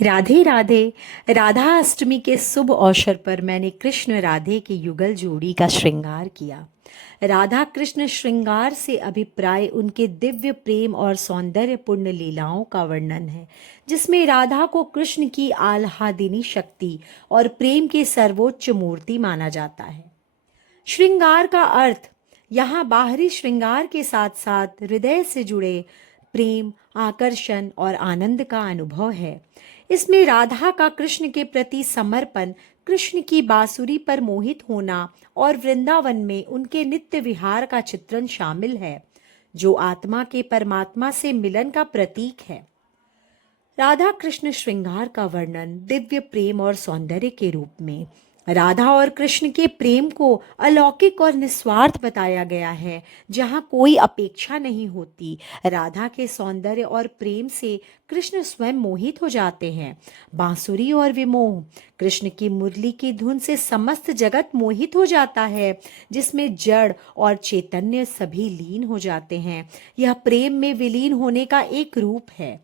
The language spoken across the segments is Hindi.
राधे राधे। राधा अष्टमी के शुभ अवसर पर मैंने कृष्ण राधे की युगल जोड़ी का श्रृंगार किया। राधा कृष्ण श्रृंगार से अभिप्राय उनके दिव्य प्रेम और सौंदर्यपूर्ण लीलाओं का वर्णन है, जिसमें राधा को कृष्ण की आह्लादिनी शक्ति और प्रेम की सर्वोच्च मूर्ति माना जाता है। श्रृंगार का अर्थ यहाँ बाहरी श्रृंगार के साथ साथ हृदय से जुड़े प्रेम, आकर्षण और आनंद का अनुभव है। इसमें राधा का कृष्ण के प्रति समर्पण, कृष्ण की बांसुरी पर मोहित होना और वृंदावन में उनके नित्य विहार का चित्रण शामिल है, जो आत्मा के परमात्मा से मिलन का प्रतीक है। राधा कृष्ण श्रृंगार का वर्णन दिव्य प्रेम और सौंदर्य के रूप में राधा और कृष्ण के प्रेम को अलौकिक और निस्वार्थ बताया गया है, जहाँ कोई अपेक्षा नहीं होती। राधा के सौंदर्य और प्रेम से कृष्ण स्वयं मोहित हो जाते हैं। बांसुरी और विमोह, कृष्ण की मुरली की धुन से समस्त जगत मोहित हो जाता है, जिसमें जड़ और चैतन्य सभी लीन हो जाते हैं। यह प्रेम में विलीन होने का एक रूप है।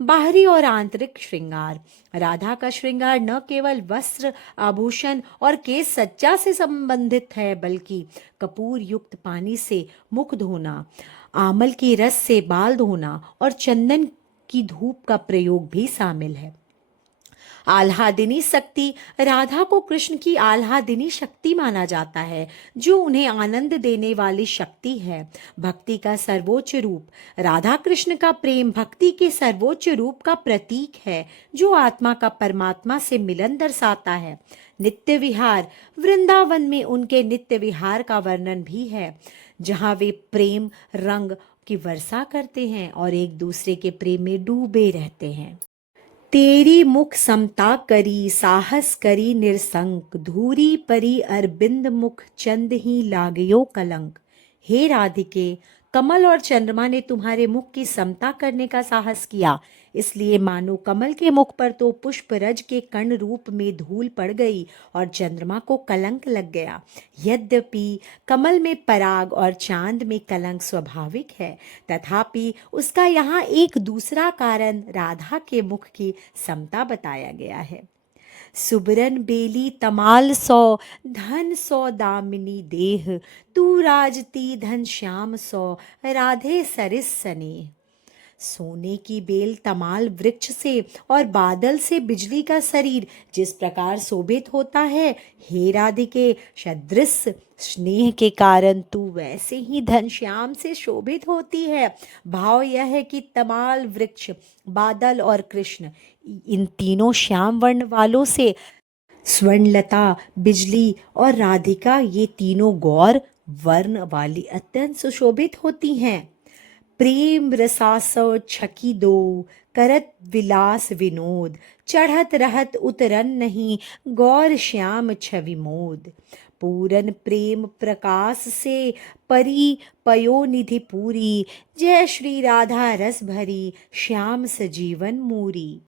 बाहरी और आंतरिक श्रृंगार, राधा का श्रृंगार न केवल वस्त्र, आभूषण और केश सज्जा से संबंधित है, बल्कि कपूर युक्त पानी से मुख धोना, आमल के रस से बाल धोना और चंदन की धूप का प्रयोग भी शामिल है। आह्लादिनी शक्ति, राधा को कृष्ण की आह्लादिनी शक्ति माना जाता है, जो उन्हें आनंद देने वाली शक्ति है। भक्ति का सर्वोच्च रूप, राधा कृष्ण का प्रेम भक्ति के सर्वोच्च रूप का प्रतीक है, जो आत्मा का परमात्मा से मिलन दर्शाता है। नित्य विहार, वृंदावन में उनके नित्य विहार का वर्णन भी है, जहाँ वे प्रेम रंग की वर्षा करते हैं और एक दूसरे के प्रेम में डूबे रहते हैं। तेरी मुख समता करी, साहस करी निरसंक, धूरी परी अरविंद मुख, चंद ही लागयो कलंक। हे राधिके, कमल और चंद्रमा ने तुम्हारे मुख की समता करने का साहस किया, इसलिए मानो कमल के मुख पर तो पुष्परज के कण रूप में धूल पड़ गई और चंद्रमा को कलंक लग गया। यद्यपि कमल में पराग और चांद में कलंक स्वाभाविक है, तथापि उसका यहाँ एक दूसरा कारण राधा के मुख की समता बताया गया है। सुबरन बेली तमाल सौ, धन सौ दामिनी देह, तू राजती धन श्याम सौ, राधे सरिस सनेह। सोने की बेल तमाल वृक्ष से और बादल से बिजली का शरीर जिस प्रकार शोभित होता है, हे राधिके, सदृश स्नेह के कारण तू वैसे ही घनश्याम से शोभित होती है। भाव यह है कि तमाल वृक्ष, बादल और कृष्ण, इन तीनों श्याम वर्ण वालों से स्वर्णलता, बिजली और राधिका, ये तीनों गौर वर्ण वाली अत्यंत सुशोभित होती हैं। प्रेम रसासव छकी दो, करत विलास विनोद, चढ़त रहत उतरन नहीं, गौर श्याम छवि मोद। पूरन प्रेम प्रकाश से परी पयो निधि पूरी, जय श्री राधा रस भरी, श्याम सजीवन मूरी।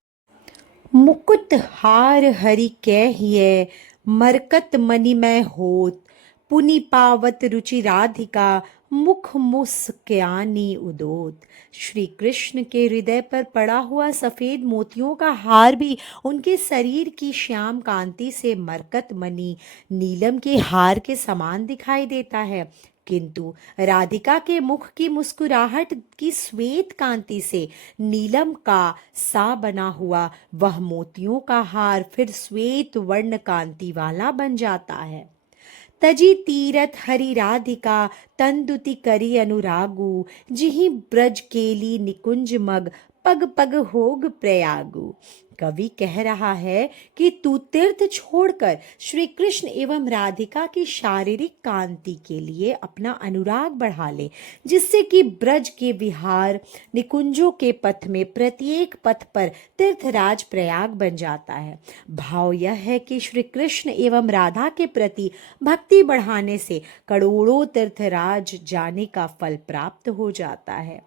मुकुट हार हरि कहिए, मरकत मणिमय होत, पुनि पावत रुचि राधिका, मुख मुस्कानी उदोत। श्री कृष्ण के हृदय पर पड़ा हुआ सफेद मोतियों का हार भी उनके शरीर की श्याम कांति से मरकत मणि, नीलम के हार के समान दिखाई देता है, किंतु राधिका के मुख की मुस्कुराहट की श्वेत कांति से नीलम का सा बना हुआ वह मोतियों का हार फिर श्वेत वर्ण कांति वाला बन जाता है। तजी तीरथ हरि राधिका, तंदुति करी अनुरागु, जिहि ब्रज केली निकुंज मग, पग पग होग प्रयागु। कवि कह रहा है कि तू तीर्थ छोड़कर श्री कृष्ण एवं राधिका की शारीरिक कांति के लिए अपना अनुराग बढ़ा ले, जिससे कि ब्रज के विहार निकुंजों के पथ में प्रत्येक पथ पर तीर्थराज प्रयाग बन जाता है। भाव यह है कि श्री कृष्ण एवं राधा के प्रति भक्ति बढ़ाने से करोड़ों तीर्थराज जाने का फल प्राप्त हो जाता है।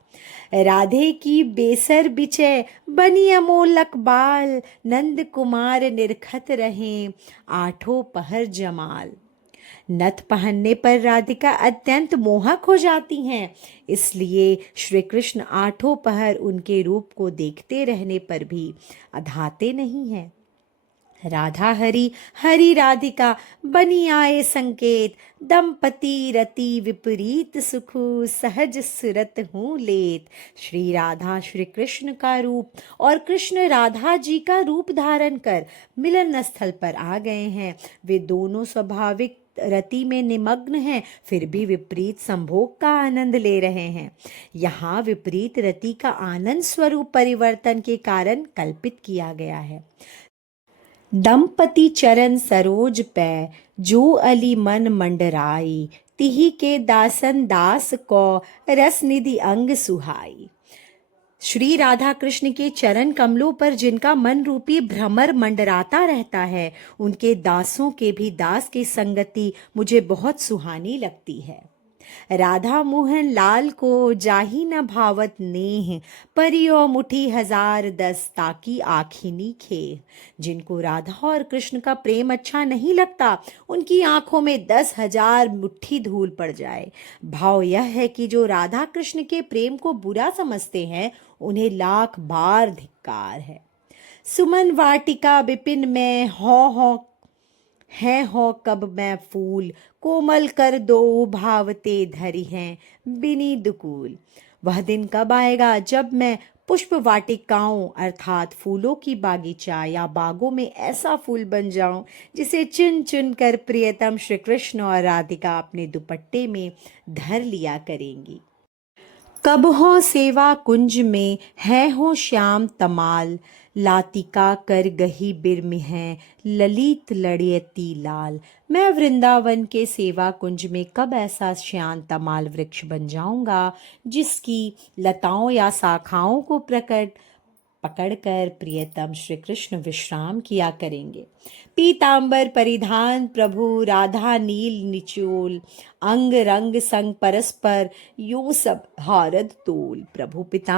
राधे की बेसर बिचय, बनी अमोलक बाल, नंद कुमार निरखत रहे, आठों पहर जमाल। नथ पहनने पर राधिका अत्यंत मोहक हो जाती हैं, इसलिए श्री कृष्ण आठों पहर उनके रूप को देखते रहने पर भी अधाते नहीं हैं। राधा हरि हरि राधिका बनी आए संकेत, दंपति रति विपरीत सुखु सहज सुरत हूँ लेत। श्री राधा श्री कृष्ण का रूप और कृष्ण राधा जी का रूप धारण कर मिलन स्थल पर आ गए हैं। वे दोनों स्वाभाविक रति में निमग्न हैं, फिर भी विपरीत संभोग का आनंद ले रहे हैं। यहाँ विपरीत रति का आनंद स्वरूप परिवर्तन के कारण कल्पित किया गया है। दंपति चरण सरोज पै जो अली मन मंडराई, तिही के दासन दास को रस निधि अंग सुहाई। श्री राधा कृष्ण के चरण कमलों पर जिनका मन रूपी भ्रमर मंडराता रहता है, उनके दासों के भी दास की संगति मुझे बहुत सुहानी लगती है। राधा मोहन लाल को जाही न भावत नेह, परियो मुठी हजार दस ताकि आखिनी खे। जिनको राधा और कृष्ण का प्रेम अच्छा नहीं लगता, उनकी आंखों में 10,000 मुट्ठी धूल पड़ जाए। भाव यह है कि जो राधा कृष्ण के प्रेम को बुरा समझते हैं, उन्हें लाख बार धिक्कार है। सुमन वाटिका विपिन में हो कब मैं फूल, कोमल कर दो भावते धरी हैं बिनी दुकूल। वह दिन कब आएगा जब मैं पुष्प वाटिकाओं अर्थात फूलों की बागीचा या बागों में ऐसा फूल बन जाऊं जिसे चुन चुन कर प्रियतम श्री कृष्ण और राधिका अपने दुपट्टे में धर लिया करेंगी। कब हो सेवा कुंज में है हो श्याम तमाल, लातिका कर गही बिरम है ललित लड़यती लाल। मैं वृंदावन के सेवा कुंज में कब ऐसा श्याम तमाल वृक्ष बन जाऊंगा जिसकी लताओं या शाखाओं को पकड़कर प्रियतम श्री कृष्ण विश्राम किया करेंगे। पीतांबर परिधान प्रभु राधा नील निचोल, अंग रंग संग परस्पर यूं सब हारद तोल। प्रभु पिता